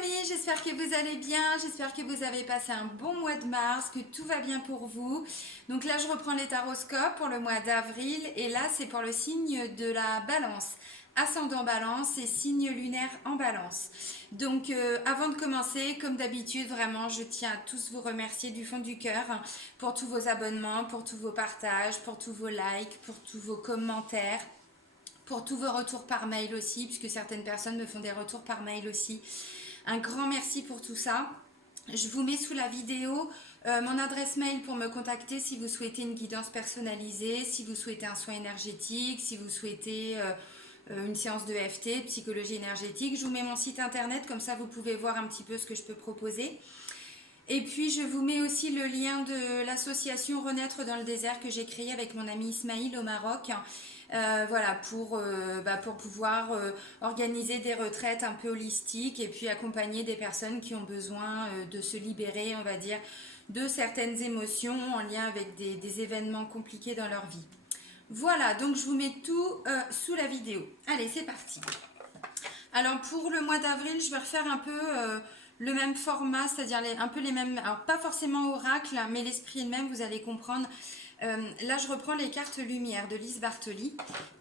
amis, j'espère que vous allez bien, j'espère que vous avez passé un bon mois de mars, que tout va bien pour vous. Donc là, je reprends les taroscopes pour le mois d'avril et là, c'est pour le signe de la balance. Ascendant balance et signe lunaire en balance. Donc avant de commencer, comme d'habitude, vraiment, je tiens à tous vous remercier du fond du cœur pour tous vos abonnements, pour tous vos partages, pour tous vos likes, pour tous vos commentaires, pour tous vos retours par mail aussi, puisque certaines personnes me font des retours par mail aussi. Un grand merci pour tout ça. Je vous mets sous la vidéo mon adresse mail pour me contacter si vous souhaitez une guidance personnalisée, si vous souhaitez un soin énergétique, si vous souhaitez une séance de FT, psychologie énergétique. Je vous mets mon site internet, comme ça vous pouvez voir un petit peu ce que je peux proposer. Et puis je vous mets aussi le lien de l'association Renaître dans le désert que j'ai créée avec mon ami Ismaïl au Maroc. Voilà, pour pouvoir organiser des retraites un peu holistiques et puis accompagner des personnes qui ont besoin de se libérer, on va dire, de certaines émotions en lien avec des événements compliqués dans leur vie. Voilà, donc je vous mets tout sous la vidéo. Allez, c'est parti. Alors pour le mois d'avril, je vais refaire un peu le même format, c'est-à-dire un peu les mêmes, alors pas forcément oracle, mais l'esprit est le même, vous allez comprendre. Là, je reprends les cartes lumière de Lise Bartoli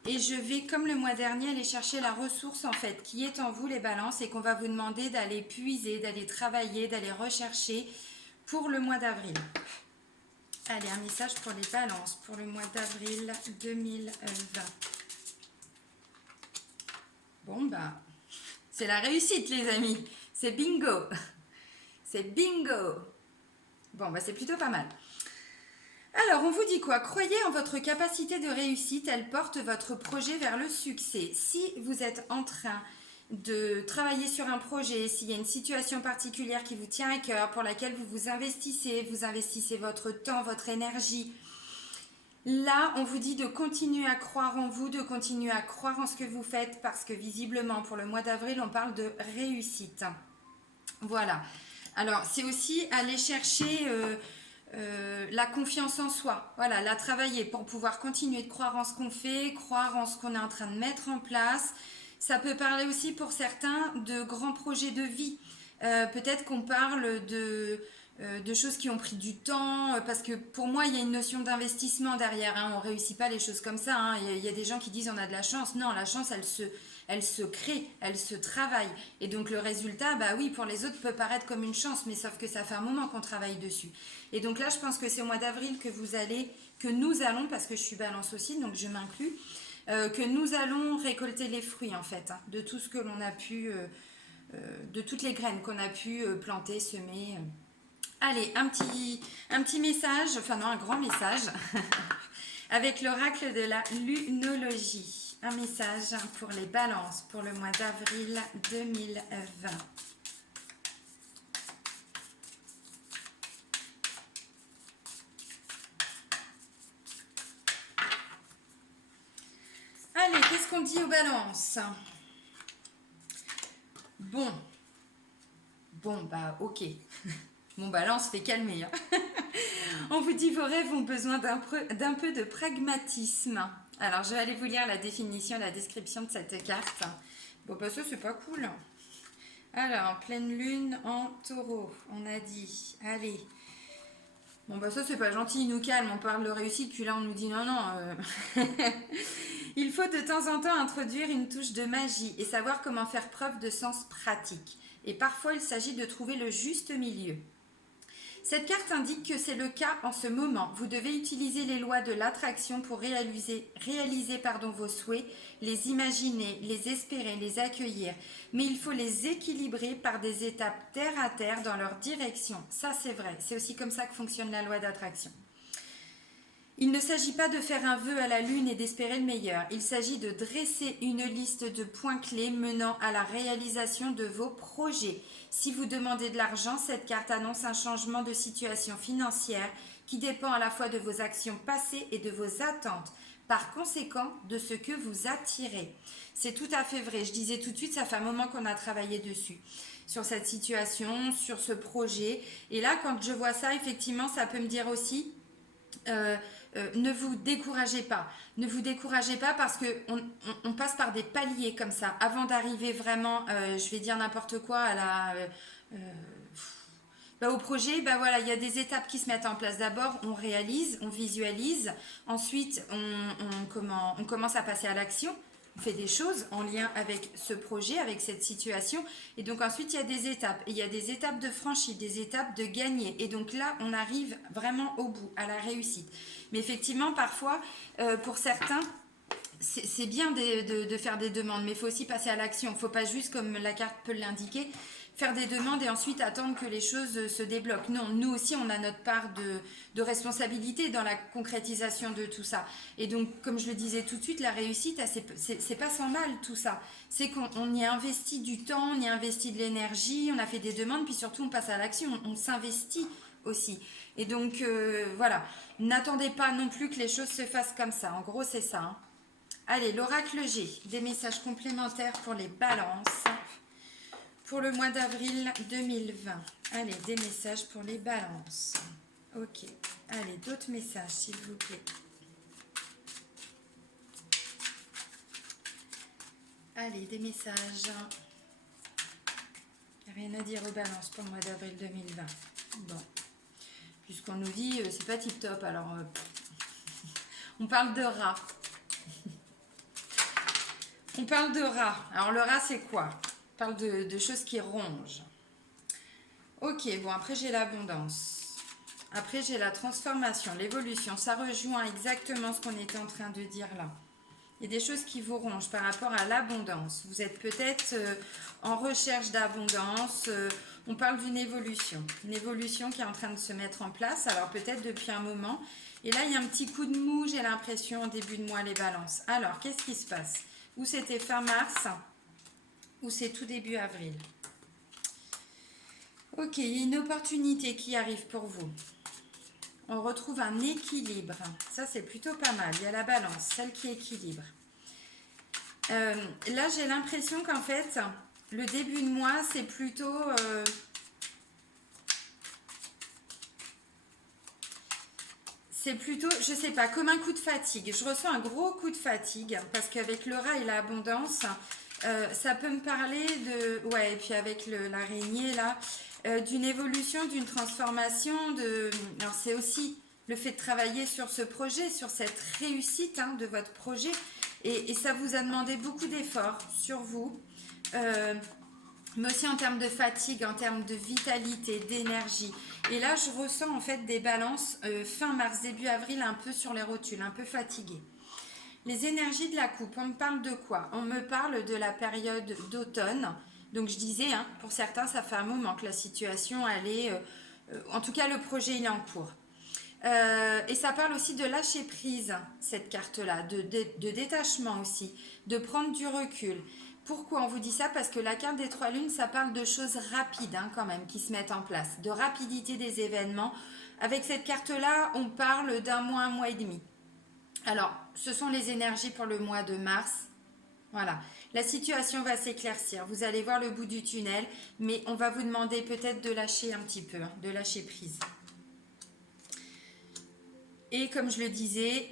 et je vais, comme le mois dernier, aller chercher la ressource en fait qui est en vous, les balances, et qu'on va vous demander d'aller puiser, d'aller travailler, d'aller rechercher pour le mois d'avril. Allez, un message pour les balances pour le mois d'avril 2020. Bon, bah, c'est la réussite, les amis. C'est bingo. C'est bingo. Bon, bah, c'est plutôt pas mal. Alors, on vous dit quoi? Croyez en votre capacité de réussite, elle porte votre projet vers le succès. Si vous êtes en train de travailler sur un projet, s'il y a une situation particulière qui vous tient à cœur, pour laquelle vous investissez votre temps, votre énergie, là, on vous dit de continuer à croire en vous, de continuer à croire en ce que vous faites, parce que visiblement, pour le mois d'avril, on parle de réussite. Voilà. Alors, c'est aussi aller chercher la confiance en soi. Voilà, la travailler pour pouvoir continuer de croire en ce qu'on fait, croire en ce qu'on est en train de mettre en place. Ça peut parler aussi pour certains de grands projets de vie. Peut-être qu'on parle de choses qui ont pris du temps, parce que pour moi, il y a une notion d'investissement derrière. Hein. On ne réussit pas les choses comme ça. Hein. Il y a des gens qui disent on a de la chance. Non, la chance, elle se crée, elle se travaille. Et donc le résultat, bah oui, pour les autres peut paraître comme une chance, mais sauf que ça fait un moment qu'on travaille dessus. Et donc là, je pense que c'est au mois d'avril que nous allons, parce que je suis balance aussi, donc je m'inclus, que nous allons récolter les fruits en fait, hein, de tout ce que l'on a pu, de toutes les graines qu'on a pu planter, semer. Allez, un petit message, enfin non, un grand message, avec l'oracle de la lunologie. Un message pour les balances pour le mois d'avril 2020. Allez, qu'est-ce qu'on dit aux balances? Bon, bah ok. Mon balance fait calmer. Hein. On vous dit vos rêves ont besoin d'un peu de pragmatisme. Alors, je vais aller vous lire la définition, la description de cette carte. Bon, bah ça, c'est pas cool. Alors, pleine lune en taureau, on a dit. Allez. Bon, bah ça, c'est pas gentil, il nous calme, on parle de réussite, puis là, on nous dit non. Il faut de temps en temps introduire une touche de magie et savoir comment faire preuve de sens pratique. Et parfois, il s'agit de trouver le juste milieu. Cette carte indique que c'est le cas en ce moment. Vous devez utiliser les lois de l'attraction pour réaliser vos souhaits, les imaginer, les espérer, les accueillir. Mais il faut les équilibrer par des étapes terre à terre dans leur direction. Ça, c'est vrai. C'est aussi comme ça que fonctionne la loi d'attraction. Il ne s'agit pas de faire un vœu à la lune et d'espérer le meilleur. Il s'agit de dresser une liste de points clés menant à la réalisation de vos projets. Si vous demandez de l'argent, cette carte annonce un changement de situation financière qui dépend à la fois de vos actions passées et de vos attentes. Par conséquent, de ce que vous attirez. C'est tout à fait vrai. Je disais tout de suite, ça fait un moment qu'on a travaillé dessus. Sur cette situation, sur ce projet. Et là, quand je vois ça, effectivement, ça peut me dire aussi euh, ne vous découragez pas. Ne vous découragez pas parce qu'on passe par des paliers comme ça. Avant d'arriver vraiment, je vais dire n'importe quoi, à euh, au projet, voilà, il y a des étapes qui se mettent en place. D'abord, on réalise, on visualise. Ensuite, on commence à passer à l'action. On fait des choses en lien avec ce projet, avec cette situation. Et donc ensuite, il y a des étapes. Et il y a des étapes de franchie, des étapes de gagner. Et donc là, on arrive vraiment au bout, à la réussite. Mais effectivement, parfois, pour certains, c'est bien de faire des demandes, mais il faut aussi passer à l'action. Il ne faut pas juste, comme la carte peut l'indiquer, faire des demandes et ensuite attendre que les choses se débloquent. Non, nous aussi, on a notre part de responsabilité dans la concrétisation de tout ça. Et donc, comme je le disais tout de suite, la réussite, c'est pas sans mal tout ça. C'est qu'on y a investi du temps, on y a investi de l'énergie, on a fait des demandes, puis surtout on passe à l'action, on s'investit aussi. Et donc, voilà, n'attendez pas non plus que les choses se fassent comme ça. En gros, c'est ça. Hein. Allez, l'oracle G, des messages complémentaires pour les balances pour le mois d'avril 2020. Allez, des messages pour les balances. Ok, allez, d'autres messages s'il vous plaît. Allez, des messages. Rien à dire aux balances pour le mois d'avril 2020. Bon, puisqu'on nous dit c'est pas tip top, alors on parle de rat. On parle de rat. Alors le rat c'est quoi? On parle de choses qui rongent. Ok, bon après j'ai l'abondance. Après j'ai la transformation, l'évolution. Ça rejoint exactement ce qu'on était en train de dire là. Il y a des choses qui vous rongent par rapport à l'abondance. Vous êtes peut-être en recherche d'abondance. On parle d'une évolution. Une évolution qui est en train de se mettre en place. Alors peut-être depuis un moment. Et là il y a un petit coup de mou, j'ai l'impression, au début de mois les balances. Alors qu'est-ce qui se passe? Ou c'était fin mars, ou c'est tout début avril. Ok, il y a une opportunité qui arrive pour vous. On retrouve un équilibre. Ça, c'est plutôt pas mal. Il y a la balance, celle qui équilibre. Là, j'ai l'impression qu'en fait, le début de mois, c'est plutôt... c'est plutôt, je sais pas, comme un coup de fatigue. Je ressens un gros coup de fatigue parce qu'avec le rat et l'abondance, ça peut me parler de... Ouais, et puis avec l'araignée, là, d'une évolution, d'une transformation. Alors, c'est aussi le fait de travailler sur ce projet, sur cette réussite de votre projet. Et ça vous a demandé beaucoup d'efforts sur vous. Mais aussi en termes de fatigue, en termes de vitalité, d'énergie. Et là, je ressens en fait des balances fin mars, début avril, un peu sur les rotules, un peu fatiguées. Les énergies de la coupe, on me parle de quoi? On me parle de la période d'automne. Donc je disais, pour certains, ça fait un moment que la situation, elle est... en tout cas, le projet, il est en cours. Et ça parle aussi de lâcher prise, cette carte-là, de détachement aussi, de prendre du recul. Pourquoi on vous dit ça? Parce que la carte des trois lunes, ça parle de choses rapides quand même, qui se mettent en place, de rapidité des événements. Avec cette carte-là, on parle d'un mois, un mois et demi. Alors, ce sont les énergies pour le mois de mars. Voilà, la situation va s'éclaircir. Vous allez voir le bout du tunnel, mais on va vous demander peut-être de lâcher un petit peu, de lâcher prise. Et comme je le disais,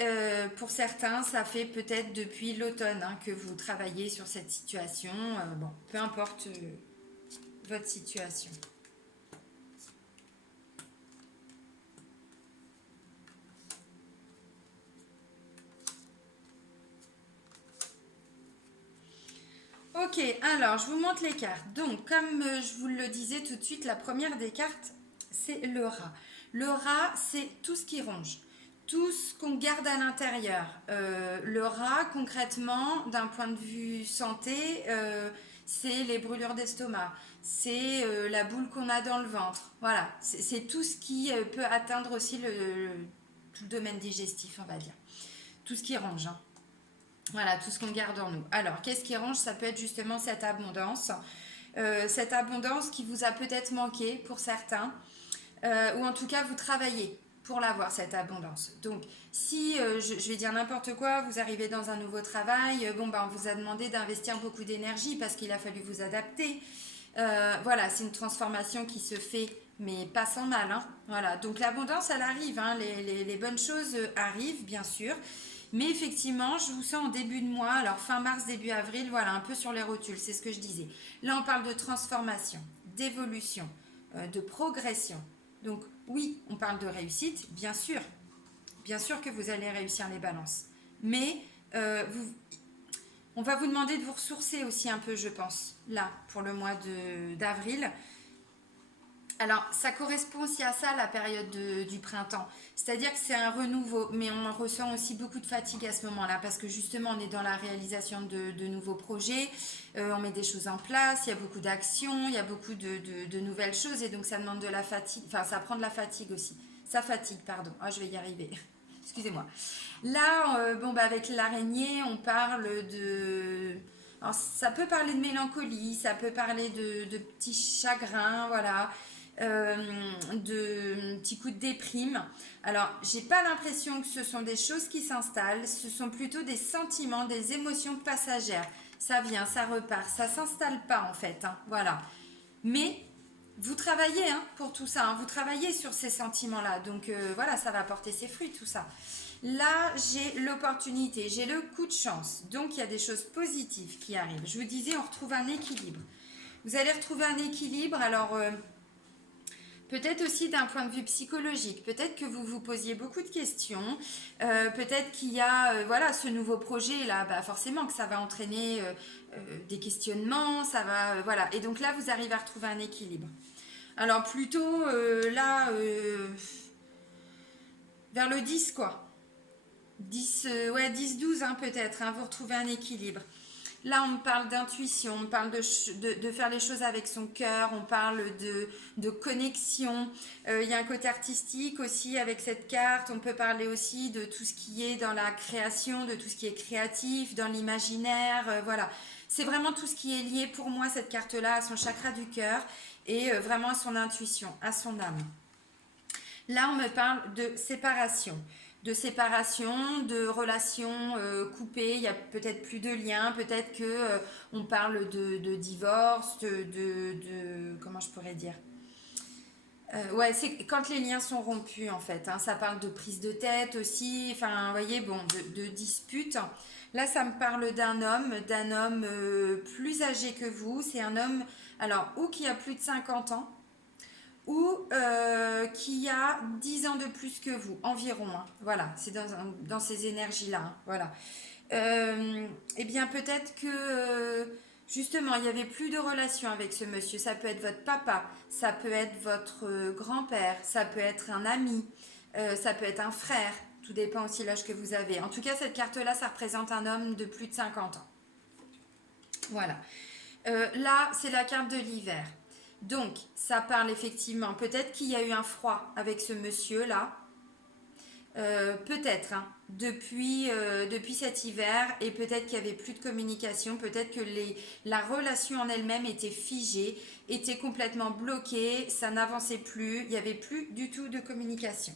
pour certains, ça fait peut-être depuis l'automne que vous travaillez sur cette situation. Bon, peu importe votre situation. Ok, alors je vous montre les cartes. Donc, comme je vous le disais tout de suite, la première des cartes, c'est le rat. Le rat, c'est tout ce qui ronge. Tout ce qu'on garde à l'intérieur. Le rat, concrètement, d'un point de vue santé, c'est les brûlures d'estomac, c'est la boule qu'on a dans le ventre. Voilà, c'est tout ce qui peut atteindre aussi tout le domaine digestif, on va dire. Tout ce qui ronge. Voilà, tout ce qu'on garde en nous. Alors, qu'est-ce qui ronge? Ça peut être justement cette abondance. Cette abondance qui vous a peut-être manqué pour certains. Ou en tout cas vous travaillez pour l'avoir, cette abondance. Donc si je vais dire n'importe quoi, vous arrivez dans un nouveau travail, on vous a demandé d'investir beaucoup d'énergie parce qu'il a fallu vous adapter. Voilà, c'est une transformation qui se fait mais pas sans mal, hein. Voilà, donc l'abondance, elle arrive, hein. Les bonnes choses arrivent, bien sûr. Mais effectivement, je vous sens en début de mois, alors fin mars, début avril, voilà, un peu sur les rotules, c'est ce que je disais. Là, on parle de transformation, d'évolution, de progression. Donc oui, on parle de réussite, bien sûr que vous allez réussir les balances. Mais on va vous demander de vous ressourcer aussi un peu, je pense, là, pour le mois d'avril. Alors, ça correspond aussi à ça, la période du printemps. C'est-à-dire que c'est un renouveau, mais on ressent aussi beaucoup de fatigue à ce moment-là, parce que justement, on est dans la réalisation de nouveaux projets, on met des choses en place, il y a beaucoup d'actions, il y a beaucoup de nouvelles choses, et donc ça demande de la fatigue, enfin, ça prend de la fatigue aussi. Ça fatigue, pardon. Ah, je vais y arriver. Excusez-moi. Là, bon, bah, avec l'araignée, on parle de... Alors, ça peut parler de mélancolie, ça peut parler de petits chagrins, voilà, de petits coups de déprime. Alors, j'ai pas l'impression que ce sont des choses qui s'installent, ce sont plutôt des sentiments, des émotions passagères. Ça vient, ça repart, ça s'installe pas en fait, hein, voilà. Mais vous travaillez hein, pour tout ça, hein, vous travaillez sur ces sentiments-là, donc voilà, ça va porter ses fruits tout ça. Là, j'ai l'opportunité, j'ai le coup de chance, donc il y a des choses positives qui arrivent. Je vous disais, on retrouve un équilibre. Vous allez retrouver un équilibre, alors peut-être aussi d'un point de vue psychologique, peut-être que vous vous posiez beaucoup de questions, peut-être qu'il y a voilà, ce nouveau projet là, bah forcément que ça va entraîner des questionnements, ça va voilà, et donc là vous arrivez à retrouver un équilibre. Alors plutôt là vers le 10 quoi. 10 ouais 10-12 hein, peut-être, hein, vous retrouvez un équilibre. Là, on parle d'intuition, on parle de faire les choses avec son cœur, on parle de connexion. Il y a un côté artistique aussi avec cette carte. On peut parler aussi de tout ce qui est dans la création, de tout ce qui est créatif, dans l'imaginaire. Voilà. C'est vraiment tout ce qui est lié pour moi, cette carte-là, à son chakra du cœur et vraiment à son intuition, à son âme. Là, on me parle de séparation, de relations coupées, il y a peut-être plus de liens, peut-être que on parle de divorce, comment je pourrais dire ouais, c'est quand les liens sont rompus en fait, hein, ça parle de prise de tête aussi, enfin, vous voyez, bon, de dispute. Là, ça me parle d'un homme plus âgé que vous, c'est un homme, alors, ou qui a plus de 50 ans, ou qui a 10 ans de plus que vous, environ. Hein. Voilà, c'est dans ces énergies-là. Hein, voilà. Eh bien, peut-être que justement, il n'y avait plus de relation avec ce monsieur. Ça peut être votre papa, ça peut être votre grand-père, ça peut être un ami, ça peut être un frère. Tout dépend aussi de l'âge que vous avez. En tout cas, cette carte-là, ça représente un homme de plus de 50 ans. Voilà. Là, c'est la carte de l'hiver. Donc, ça parle effectivement, peut-être qu'il y a eu un froid avec ce monsieur-là, peut-être, hein, depuis cet hiver, et peut-être qu'il n'y avait plus de communication, peut-être que la relation en elle-même était figée, était complètement bloquée, ça n'avançait plus, il n'y avait plus du tout de communication.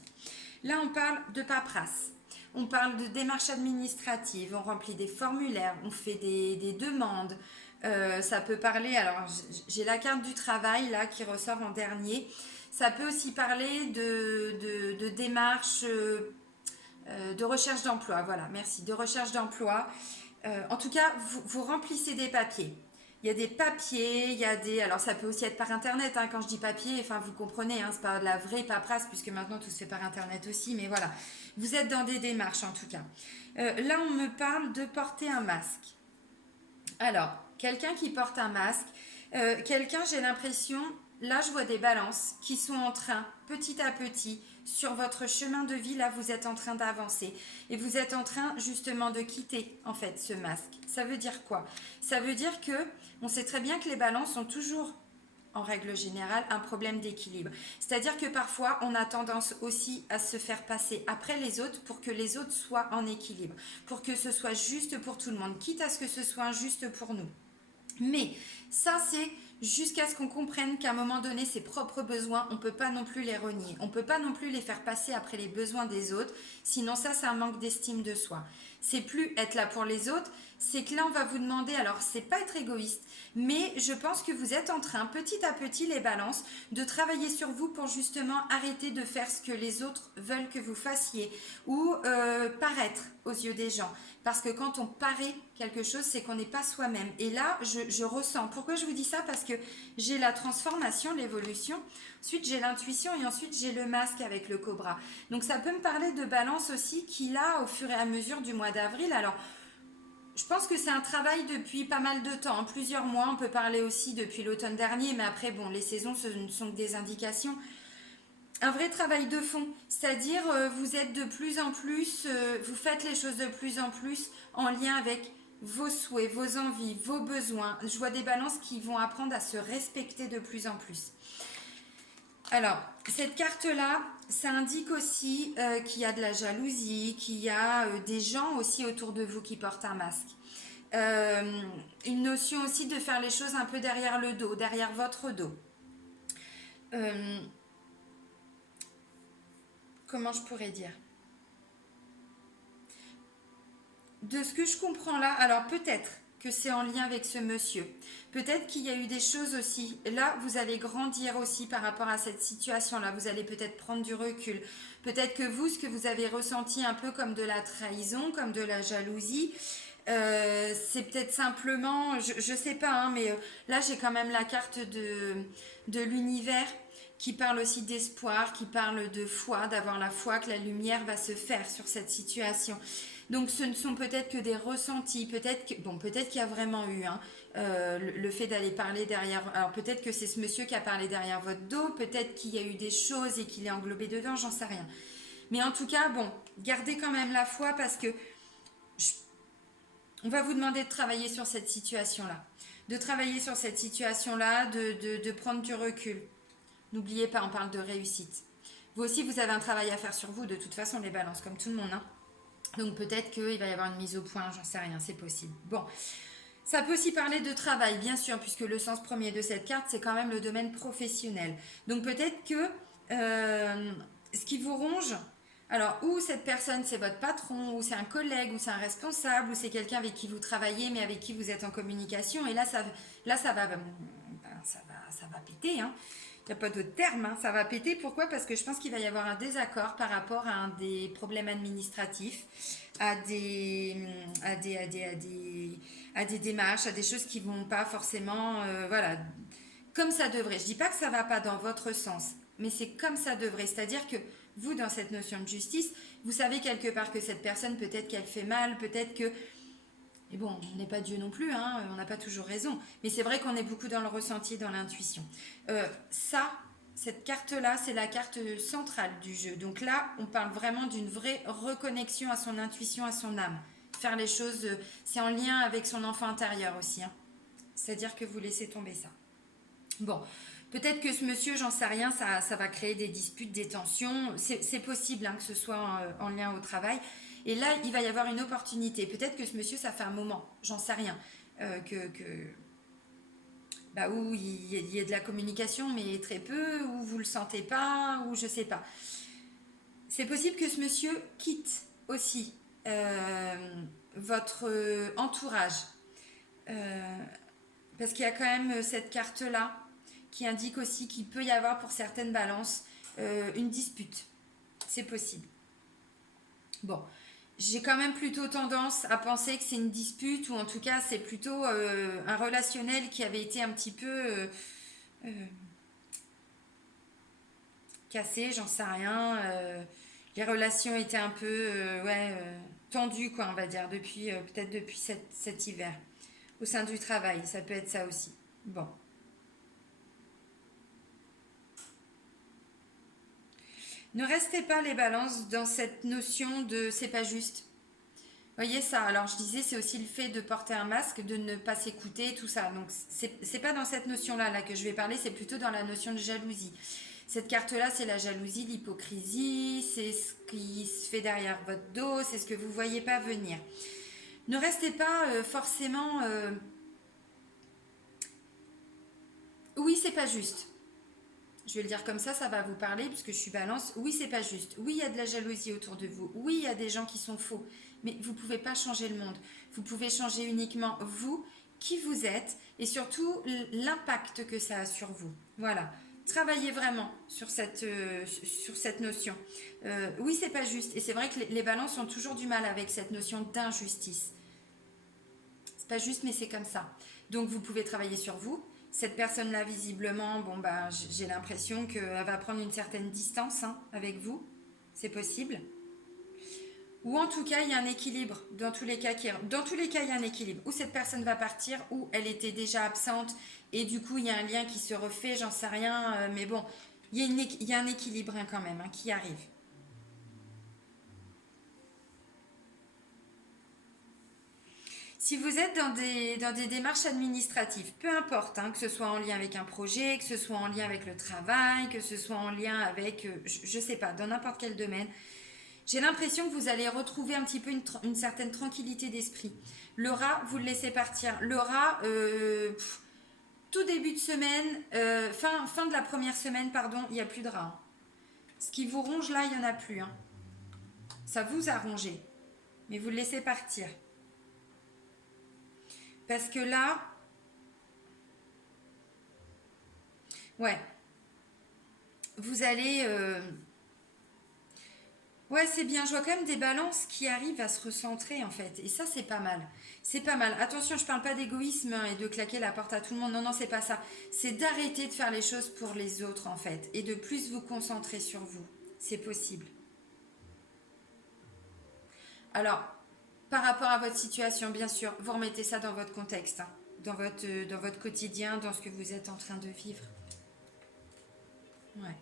Là, on parle de paperasse. On parle de démarches administratives, on remplit des formulaires, on fait des demandes. Ça peut parler, alors j'ai la carte du travail là qui ressort en dernier. Ça peut aussi parler de démarches de recherche d'emploi. Voilà, merci, de recherche d'emploi. En tout cas, vous remplissez des papiers. Il y a des papiers, il y a des... Alors ça peut aussi être par internet, hein, quand je dis papier, enfin vous comprenez, hein, c'est pas de la vraie paperasse puisque maintenant tout se fait par internet aussi, mais voilà. Vous êtes dans des démarches en tout cas. Là on me parle de porter un masque. Alors, quelqu'un qui porte un masque, quelqu'un j'ai l'impression, là je vois des balances qui sont en train, petit à petit, sur votre chemin de vie, là vous êtes en train d'avancer et vous êtes en train justement de quitter en fait ce masque. Ça veut dire quoi? Ça veut dire que on sait très bien que les balances ont toujours en règle générale un problème d'équilibre. C'est-à-dire que parfois on a tendance aussi à se faire passer après les autres pour que les autres soient en équilibre, pour que ce soit juste pour tout le monde, quitte à ce que ce soit injuste pour nous. Mais ça, c'est jusqu'à ce qu'on comprenne qu'à un moment donné, ses propres besoins, on ne peut pas non plus les renier. On ne peut pas non plus les faire passer après les besoins des autres. Sinon, ça, c'est un manque d'estime de soi. c'est plus être là pour les autres, c'est que là on va vous demander, alors c'est pas être égoïste, mais je pense que vous êtes en train petit à petit les balances de travailler sur vous pour justement arrêter de faire ce que les autres veulent que vous fassiez ou paraître aux yeux des gens. Parce que quand on paraît quelque chose, c'est qu'on n'est pas soi-même. Et là, je ressens. Pourquoi je vous dis ça? Parce que j'ai la transformation, l'évolution. Ensuite, j'ai l'intuition et ensuite, j'ai le masque avec le cobra. Donc, ça peut me parler de balance aussi qui, là, au fur et à mesure du mois d'avril. Alors, je pense que c'est un travail depuis pas mal de temps, plusieurs mois. On peut parler aussi depuis l'automne dernier, mais après, bon, les saisons, ce ne sont que des indications. Un vrai travail de fond, c'est-à-dire vous êtes de plus en plus, vous faites les choses de plus en plus en lien avec vos souhaits, vos envies, vos besoins. Je vois des balances qui vont apprendre à se respecter de plus en plus. Alors, cette carte-là, ça indique aussi qu'il y a de la jalousie, qu'il y a des gens aussi autour de vous qui portent un masque. Une notion aussi de faire les choses un peu derrière le dos, derrière votre dos. Comment je pourrais dire? De ce que je comprends là, alors peut-être que c'est en lien avec ce monsieur. Peut-être qu'il y a eu des choses aussi. Là, vous allez grandir aussi par rapport à cette situation-là. Vous allez peut-être prendre du recul. Peut-être que vous, ce que vous avez ressenti un peu comme de la trahison, comme de la jalousie, c'est peut-être simplement, je sais pas, hein, mais là j'ai quand même la carte de l'univers qui parle aussi d'espoir, qui parle de foi, d'avoir la foi que la lumière va se faire sur cette situation. Donc ce ne sont peut-être que des ressentis, peut-être qu'il y a vraiment eu hein, le fait d'aller parler derrière. Alors peut-être que c'est ce monsieur qui a parlé derrière votre dos, peut-être qu'il y a eu des choses et qu'il est englobé dedans, j'en sais rien. Mais en tout cas, bon, gardez quand même la foi parce que on va vous demander de travailler sur cette situation-là. De travailler sur cette situation-là, de prendre du recul. N'oubliez pas, on parle de réussite. Vous aussi, vous avez un travail à faire sur vous, de toute façon, les balances, comme tout le monde. Hein. Donc peut-être qu'il va y avoir une mise au point, j'en sais rien, c'est possible. Bon, ça peut aussi parler de travail, bien sûr, puisque le sens premier de cette carte, c'est quand même le domaine professionnel. Donc peut-être que ce qui vous ronge, alors ou cette personne, c'est votre patron, ou c'est un collègue, ou c'est un responsable, ou c'est quelqu'un avec qui vous travaillez, mais avec qui vous êtes en communication, et ça va péter, hein. Il n'y a pas d'autre terme, hein. Ça va péter. Pourquoi? Parce que je pense qu'il va y avoir un désaccord par rapport à des problèmes administratifs, à des démarches, à des choses qui vont pas forcément, voilà, comme ça devrait. Je dis pas que ça va pas dans votre sens, mais c'est comme ça devrait. C'est-à-dire que vous, dans cette notion de justice, vous savez quelque part que cette personne, peut-être qu'elle fait mal, peut-être que et bon, on n'est pas Dieu non plus, hein, on n'a pas toujours raison. Mais c'est vrai qu'on est beaucoup dans le ressenti, dans l'intuition. Cette carte-là, c'est la carte centrale du jeu. Donc là, on parle vraiment d'une vraie reconnexion à son intuition, à son âme. Faire les choses, c'est en lien avec son enfant intérieur aussi. Hein. C'est-à-dire que vous laissez tomber ça. Bon, peut-être que ce monsieur, j'en sais rien, ça va créer des disputes, des tensions. C'est possible hein, que ce soit en lien au travail. Et là, il va y avoir une opportunité. Peut-être que ce monsieur, ça fait un moment, j'en sais rien, où il y a de la communication, mais très peu, où vous le sentez pas, ou je sais pas. C'est possible que ce monsieur quitte aussi votre entourage. Parce qu'il y a quand même cette carte-là qui indique aussi qu'il peut y avoir pour certaines balances une dispute. C'est possible. Bon, j'ai quand même plutôt tendance à penser que c'est une dispute ou en tout cas c'est plutôt un relationnel qui avait été un petit peu cassé, j'en sais rien. Les relations étaient un peu tendues, quoi, on va dire, peut-être depuis cet hiver. Au sein du travail, ça peut être ça aussi. Bon. Ne restez pas les balances dans cette notion de c'est pas juste. Voyez ça, alors je disais c'est aussi le fait de porter un masque, de ne pas s'écouter, tout ça. Donc c'est pas dans cette notion-là là, que je vais parler, c'est plutôt dans la notion de jalousie. Cette carte-là, c'est la jalousie, l'hypocrisie, c'est ce qui se fait derrière votre dos, c'est ce que vous ne voyez pas venir. Ne restez pas forcément... Oui, c'est pas juste. Je vais le dire comme ça va vous parler puisque je suis balance. Oui, c'est pas juste. Oui, il y a de la jalousie autour de vous. Oui, il y a des gens qui sont faux. mais vous ne pouvez pas changer le monde. Vous pouvez changer uniquement vous, qui vous êtes, et surtout l'impact que ça a sur vous. Voilà. Travaillez vraiment sur cette notion. Oui, c'est pas juste. Et c'est vrai que les balances ont toujours du mal avec cette notion d'injustice. C'est pas juste, mais c'est comme ça. Donc vous pouvez travailler sur vous. Cette personne-là, visiblement, bon bah, j'ai l'impression qu'elle va prendre une certaine distance hein, avec vous. C'est possible. Ou en tout cas, il y a un équilibre. Dans tous les cas, il y a un équilibre. Ou cette personne va partir, ou elle était déjà absente, et du coup, il y a un lien qui se refait, j'en sais rien. Mais bon, il y a un équilibre hein, quand même hein, qui arrive. Si vous êtes dans des démarches administratives, peu importe, hein, que ce soit en lien avec un projet, que ce soit en lien avec le travail, que ce soit en lien avec, je ne sais pas, dans n'importe quel domaine, j'ai l'impression que vous allez retrouver un petit peu une certaine tranquillité d'esprit. Le rat, vous le laissez partir. Le rat, tout début de semaine, fin de la première semaine, pardon, il n'y a plus de rat. Hein. Ce qui vous ronge là, il n'y en a plus. Hein. Ça vous a rongé. Mais vous le laissez partir. Parce que là, ouais, vous allez... Ouais, c'est bien. Je vois quand même des balances qui arrivent à se recentrer en fait. Et ça, c'est pas mal. C'est pas mal. Attention, je parle pas d'égoïsme hein, et de claquer la porte à tout le monde. Non, non, c'est pas ça. C'est d'arrêter de faire les choses pour les autres en fait. Et de plus vous concentrer sur vous. C'est possible. Alors, par rapport à votre situation, bien sûr, vous remettez ça dans votre contexte, hein, dans votre quotidien, dans ce que vous êtes en train de vivre. Ouais.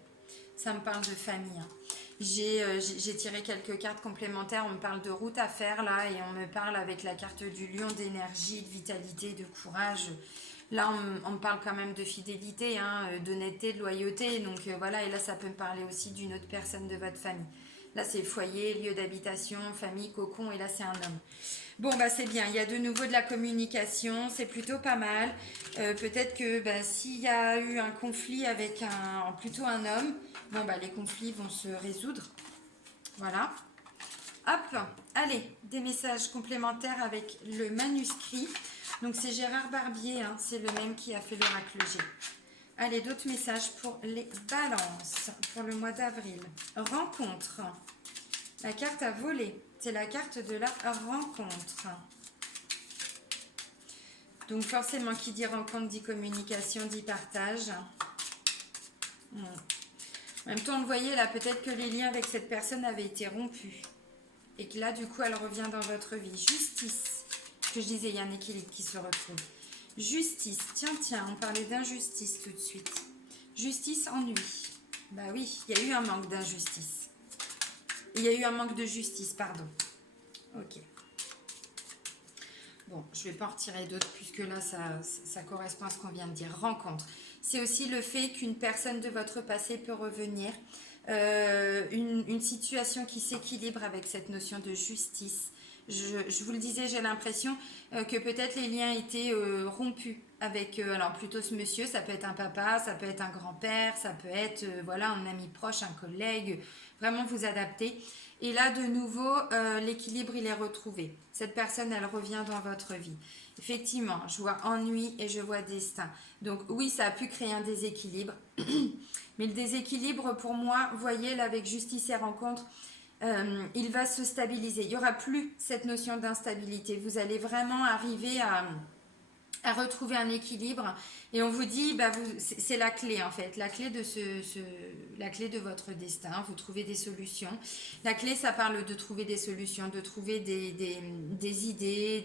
Ça me parle de famille. Hein. J'ai tiré quelques cartes complémentaires. On me parle de route à faire là et on me parle avec la carte du lion d'énergie, de vitalité, de courage. Là, on me parle quand même de fidélité, hein, d'honnêteté, de loyauté. Donc voilà, et là, ça peut me parler aussi d'une autre personne de votre famille. Là, c'est foyer, lieu d'habitation, famille, cocon, et là, c'est un homme. Bon, bah c'est bien, il y a de nouveau de la communication, c'est plutôt pas mal. Peut-être que bah, s'il y a eu un conflit avec plutôt un homme, bon, bah les conflits vont se résoudre. Voilà. Hop, allez, des messages complémentaires avec le manuscrit. Donc c'est Gérard Barbier, hein, c'est le même qui a fait l'oracle G. Allez, d'autres messages pour les balances, pour le mois d'avril. Rencontre. La carte à voler, c'est la carte de la rencontre. Donc forcément, qui dit rencontre dit communication, dit partage. En même temps, vous voyez là, peut-être que les liens avec cette personne avaient été rompus. Et que là, du coup, elle revient dans votre vie. Justice. Ce que je disais, il y a un équilibre qui se retrouve. Justice. Tiens, on parlait d'injustice tout de suite. Justice, ennui. Bah oui, il y a eu un manque d'injustice. Il y a eu un manque de justice, pardon. Ok. Bon, je ne vais pas en retirer d'autres puisque là, ça correspond à ce qu'on vient de dire. Rencontre. C'est aussi le fait qu'une personne de votre passé peut revenir. Une situation qui s'équilibre avec cette notion de justice. Je vous le disais, j'ai l'impression que peut-être les liens étaient rompus avec, alors plutôt ce monsieur, ça peut être un papa, ça peut être un grand-père, ça peut être voilà, un ami proche, un collègue, vraiment vous adapter. Et là, de nouveau, l'équilibre, il est retrouvé. Cette personne, elle revient dans votre vie. Effectivement, je vois ennui et je vois destin. Donc oui, ça a pu créer un déséquilibre. Mais le déséquilibre, pour moi, vous voyez, là, avec justice et rencontre, il va se stabiliser. Il n'y aura plus cette notion d'instabilité. Vous allez vraiment arriver à retrouver un équilibre et on vous dit bah c'est la clé en fait, la clé de la clé de votre destin. Vous trouvez des solutions. La clé, ça parle de trouver des solutions, de trouver des idées,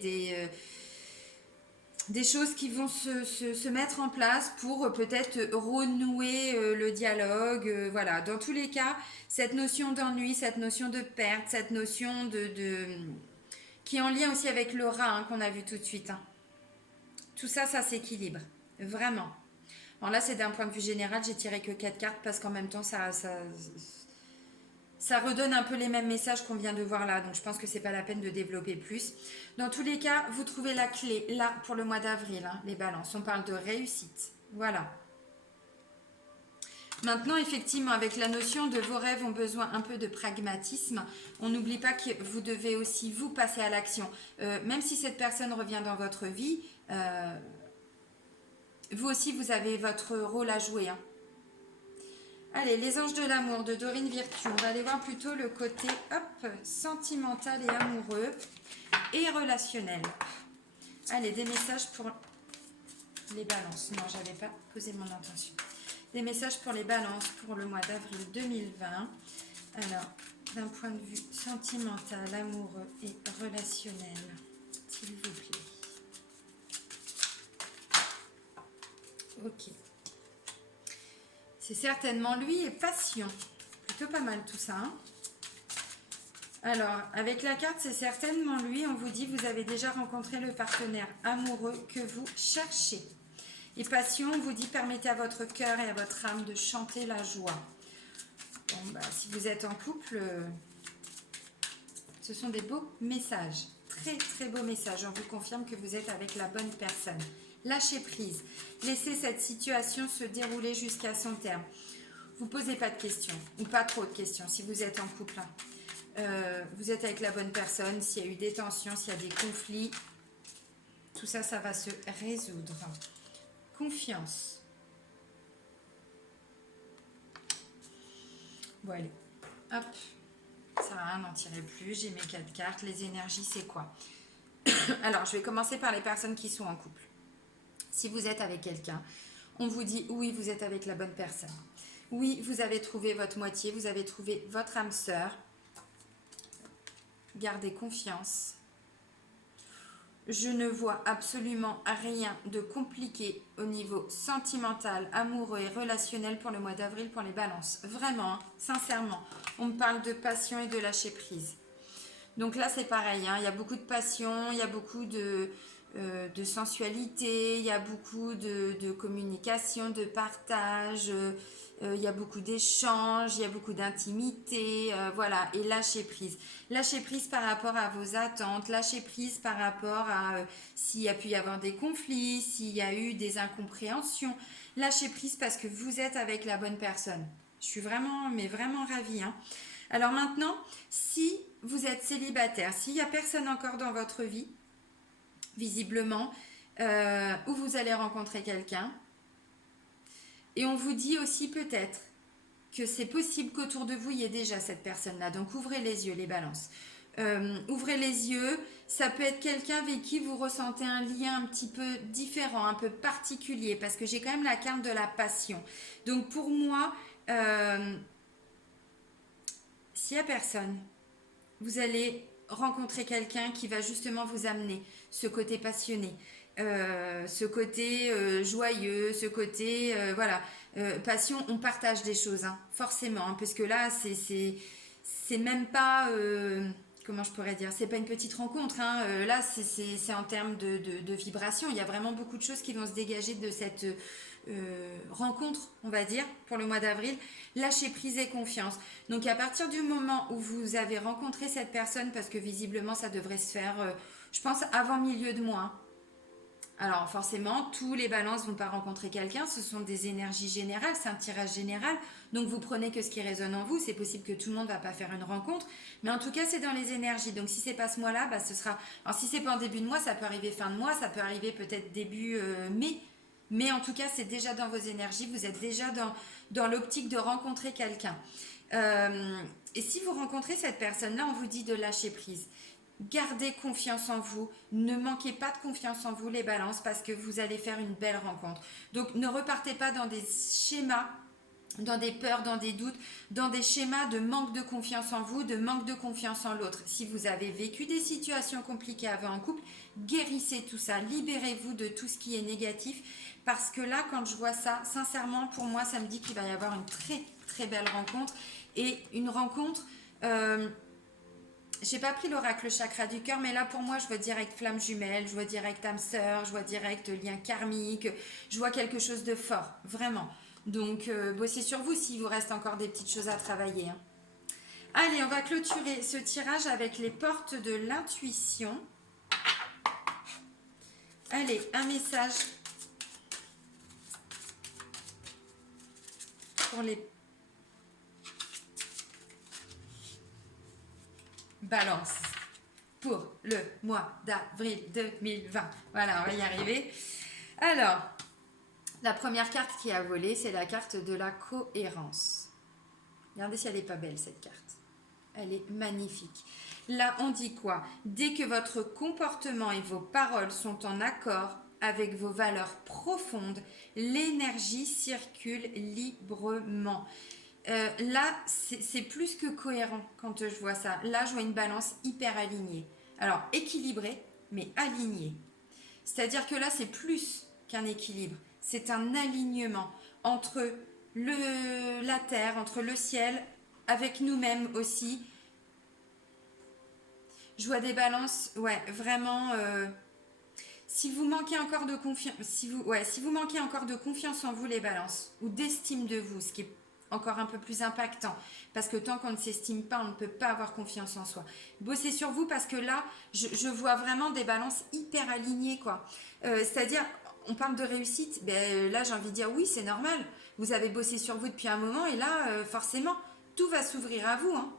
des choses qui vont se mettre en place pour peut-être renouer le dialogue. Voilà, dans tous les cas, cette notion d'ennui, cette notion de perte, cette notion qui est en lien aussi avec le rat hein, qu'on a vu tout de suite. Hein. Tout ça, ça s'équilibre. Vraiment. Alors là, c'est d'un point de vue général, j'ai tiré que 4 cartes parce qu'en même temps, ça redonne un peu les mêmes messages qu'on vient de voir là. Donc, je pense que c'est pas la peine de développer plus. Dans tous les cas, vous trouvez la clé là pour le mois d'avril, hein, les balances. On parle de réussite. Voilà. Maintenant, effectivement, avec la notion de vos rêves ont besoin un peu de pragmatisme, on n'oublie pas que vous devez aussi vous passer à l'action. Même si cette personne revient dans votre vie, vous aussi, vous avez votre rôle à jouer. Hein. Allez, les anges de l'amour de Dorine Virtue. On va aller voir plutôt le côté sentimental et amoureux et relationnel. Allez, des messages pour les balances. Non, je n'avais pas posé mon intention. Des messages pour les balances pour le mois d'avril 2020. Alors, d'un point de vue sentimental, amoureux et relationnel, s'il vous plaît. Ok. C'est certainement lui et passion. Plutôt pas mal tout ça. Hein. Alors, avec la carte, c'est certainement lui. On vous dit, vous avez déjà rencontré le partenaire amoureux que vous cherchez. Et passion, on vous dit, permettez à votre cœur et à votre âme de chanter la joie. Bon, bah, si vous êtes en couple, ce sont des beaux messages. Très, très beaux messages. On vous confirme que vous êtes avec la bonne personne. Lâchez prise. Laissez cette situation se dérouler jusqu'à son terme. Vous ne posez pas de questions, ou pas trop de questions, si vous êtes en couple. Vous êtes avec la bonne personne. S'il y a eu des tensions, s'il y a des conflits, tout ça, ça va se résoudre. Confiance. Bon, allez. Hop. Ça sert à rien d'en tirer plus. J'ai mes 4 cartes. Les énergies, c'est quoi? Alors, je vais commencer par les personnes qui sont en couple. Si vous êtes avec quelqu'un, on vous dit oui, vous êtes avec la bonne personne. Oui, vous avez trouvé votre moitié. Vous avez trouvé votre âme sœur. Gardez confiance. Je ne vois absolument rien de compliqué au niveau sentimental, amoureux et relationnel pour le mois d'avril pour les balances. Vraiment, hein, sincèrement, on me parle de passion et de lâcher prise. Donc là, c'est pareil, hein, il y a beaucoup de passion, il y a beaucoup de sensualité, il y a beaucoup de communication, de partage, il y a beaucoup d'échanges, il y a beaucoup d'intimité, voilà, et lâcher prise. Lâcher prise par rapport à vos attentes, lâcher prise par rapport à s'il y a pu y avoir des conflits, s'il y a eu des incompréhensions, lâcher prise parce que vous êtes avec la bonne personne. Je suis vraiment, mais vraiment ravie. Hein. Alors maintenant, si vous êtes célibataire, s'il n'y a personne encore dans votre vie, visiblement, où vous allez rencontrer quelqu'un, et on vous dit aussi peut-être que c'est possible qu'autour de vous, il y ait déjà cette personne-là. Donc ouvrez les yeux, les balances. Ouvrez les yeux, ça peut être quelqu'un avec qui vous ressentez un lien un petit peu différent, un peu particulier, parce que j'ai quand même la carte de la passion. Donc pour moi, s'il n'y a personne, vous allez rencontrer quelqu'un qui va justement vous amener ce côté passionné, ce côté joyeux, ce côté voilà, passion, on partage des choses, hein, forcément, hein, parce que là c'est même pas comment je pourrais dire, c'est pas une petite rencontre, hein, là c'est en termes de vibration, il y a vraiment beaucoup de choses qui vont se dégager de cette rencontre, on va dire, pour le mois d'avril. Lâchez prise et confiance. Donc à partir du moment où vous avez rencontré cette personne, parce que visiblement ça devrait se faire, je pense, avant milieu de mois. Alors forcément, tous les balances ne vont pas rencontrer quelqu'un, ce sont des énergies générales, c'est un tirage général, donc vous prenez que ce qui résonne en vous, c'est possible que tout le monde ne va pas faire une rencontre, mais en tout cas c'est dans les énergies, donc si c'est pas ce mois-là, bah, ce sera, alors si c'est pas en début de mois, ça peut arriver fin de mois, ça peut arriver peut-être début mai, mais en tout cas c'est déjà dans vos énergies, vous êtes déjà dans l'optique de rencontrer quelqu'un. Et si vous rencontrez cette personne-là, on vous dit de lâcher prise. Gardez confiance en vous, ne manquez pas de confiance en vous les balances parce que vous allez faire une belle rencontre. Donc ne repartez pas dans des schémas, dans des peurs, dans des doutes, dans des schémas de manque de confiance en vous, de manque de confiance en l'autre. Si vous avez vécu des situations compliquées avant en couple, guérissez tout ça, libérez-vous de tout ce qui est négatif parce que là quand je vois ça, sincèrement pour moi ça me dit qu'il va y avoir une très très belle rencontre et une rencontre... j'ai pas pris l'oracle chakra du cœur, mais là pour moi je vois direct flamme jumelle, je vois direct âme sœur, je vois direct lien karmique, je vois quelque chose de fort, vraiment. Donc bossez sur vous s'il vous reste encore des petites choses à travailler. Hein. Allez, on va clôturer ce tirage avec les portes de l'intuition. Allez, un message pour les balances pour le mois d'avril 2020. Voilà, on va y arriver. Alors, la première carte qui a volé, c'est la carte de la cohérence. Regardez si elle n'est pas belle, cette carte. Elle est magnifique. Là, on dit quoi? Dès que votre comportement et vos paroles sont en accord avec vos valeurs profondes, l'énergie circule librement. Là, c'est plus que cohérent quand je vois ça. Là, je vois une balance hyper alignée. Alors, équilibrée, mais alignée. C'est-à-dire que là, c'est plus qu'un équilibre. C'est un alignement entre la terre, entre le ciel, avec nous-mêmes aussi. Je vois des balances, ouais, vraiment. Si vous manquez encore de confiance, si vous manquez encore de confiance en vous, les balances, ou d'estime de vous, ce qui est encore un peu plus impactant, parce que tant qu'on ne s'estime pas, on ne peut pas avoir confiance en soi. Bossez sur vous, parce que là, je vois vraiment des balances hyper alignées, quoi. C'est-à-dire, on parle de réussite, ben, là j'ai envie de dire oui, c'est normal. Vous avez bossé sur vous depuis un moment, et là, forcément, tout va s'ouvrir à vous, hein.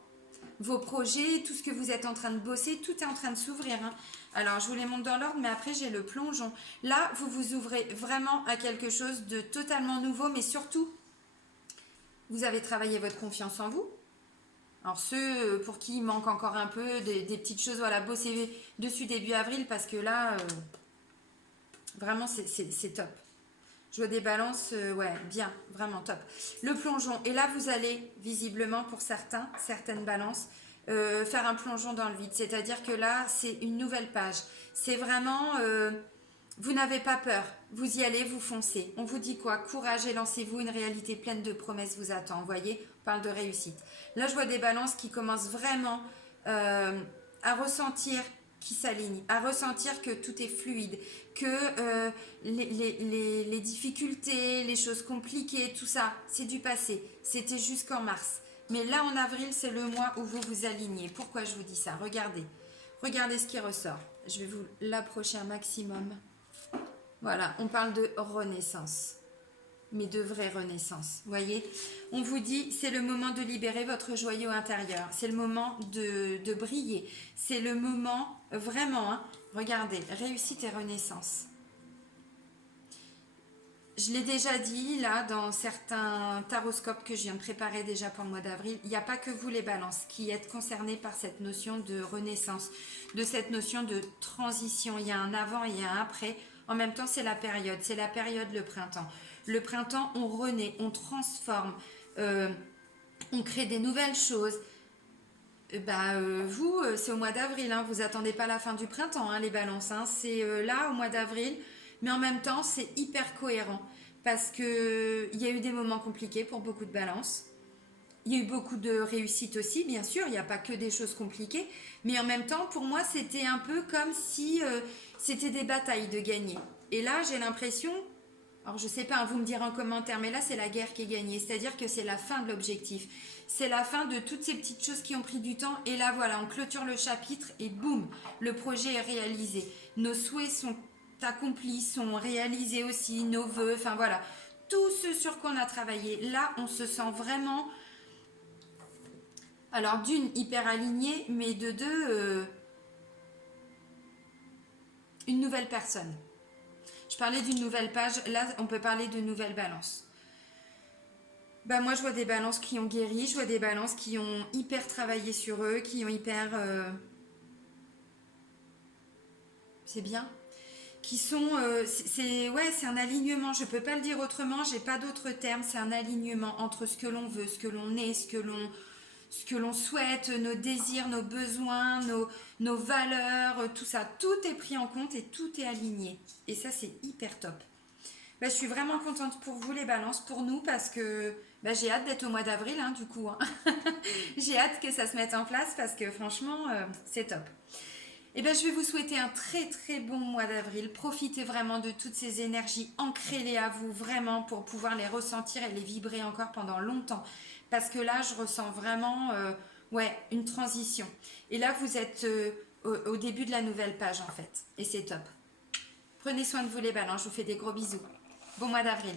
Vos projets, tout ce que vous êtes en train de bosser, tout est en train de s'ouvrir, hein. Alors, je vous les montre dans l'ordre, mais après, j'ai le plongeon. Là, vous vous ouvrez vraiment à quelque chose de totalement nouveau, mais surtout, vous avez travaillé votre confiance en vous. Alors, ceux pour qui il manque encore un peu des petites choses, voilà, bossez dessus début avril, parce que là, vraiment, c'est top. Je vois des balances, ouais, bien, vraiment top. Le plongeon, et là, vous allez, visiblement, pour certaines balances, faire un plongeon dans le vide. C'est-à-dire que là, c'est une nouvelle page. C'est vraiment, vous n'avez pas peur. Vous y allez, vous foncez. On vous dit quoi? Courage et lancez-vous. Une réalité pleine de promesses vous attend. Vous voyez, on parle de réussite. Là, je vois des balances qui commencent vraiment à ressentir qui s'alignent, à ressentir que tout est fluide, que les difficultés, les choses compliquées, tout ça, c'est du passé. C'était jusqu'en mars. Mais là, en avril, c'est le mois où vous vous alignez. Pourquoi je vous dis ça? Regardez. Regardez ce qui ressort. Je vais vous l'approcher un maximum. Voilà, on parle de renaissance. Mais de vraie renaissance. Vous voyez? On vous dit, c'est le moment de libérer votre joyau intérieur. C'est le moment de briller. C'est le moment, vraiment, hein, regardez, réussite et renaissance. Je l'ai déjà dit, là, dans certains taroscopes que je viens de préparer déjà pour le mois d'avril, il n'y a pas que vous, les balances, qui êtes concernés par cette notion de renaissance, de cette notion de transition. Il y a un avant et il y a un après. En même temps, c'est la période, le printemps. Le printemps, on renaît, on transforme, on crée des nouvelles choses. Vous, c'est au mois d'avril, hein, vous attendez pas la fin du printemps, hein, les balances, hein, c'est là au mois d'avril, mais en même temps c'est hyper cohérent parce que il y a eu des moments compliqués pour beaucoup de balances, il y a eu beaucoup de réussites aussi, bien sûr, il n'y a pas que des choses compliquées, mais en même temps pour moi c'était un peu comme si c'était des batailles de gagner. Et là j'ai l'impression, alors je sais pas, hein, vous me direz en commentaire, mais là c'est la guerre qui est gagnée, c'est-à-dire que c'est la fin de l'objectif. C'est la fin de toutes ces petites choses qui ont pris du temps. Et là, voilà, on clôture le chapitre et boum, le projet est réalisé. Nos souhaits sont accomplis, sont réalisés aussi, nos vœux, enfin voilà. Tout ce sur quoi on a travaillé. Là, on se sent vraiment, alors d'une, hyper aligné, mais de deux, une nouvelle personne. Je parlais d'une nouvelle page, là, on peut parler de nouvelle balance. Moi je vois des balances qui ont guéri, je vois des balances qui ont hyper travaillé sur eux, qui ont hyper... c'est bien. Qui sont... c'est un alignement, je peux pas le dire autrement, j'ai pas d'autres termes, c'est un alignement entre ce que l'on veut, ce que l'on est, ce que l'on souhaite, nos désirs, nos besoins, nos valeurs, tout ça. Tout est pris en compte et tout est aligné. Et ça c'est hyper top. Je suis vraiment contente pour vous les balances, pour nous, parce que j'ai hâte d'être au mois d'avril, hein, du coup. Hein. J'ai hâte que ça se mette en place parce que franchement, c'est top. Je vais vous souhaiter un très très bon mois d'avril. Profitez vraiment de toutes ces énergies, ancrez-les à vous vraiment pour pouvoir les ressentir et les vibrer encore pendant longtemps. Parce que là, je ressens vraiment une transition. Et là, vous êtes au début de la nouvelle page en fait. Et c'est top. Prenez soin de vous les balances, je vous fais des gros bisous. Bon mois d'avril.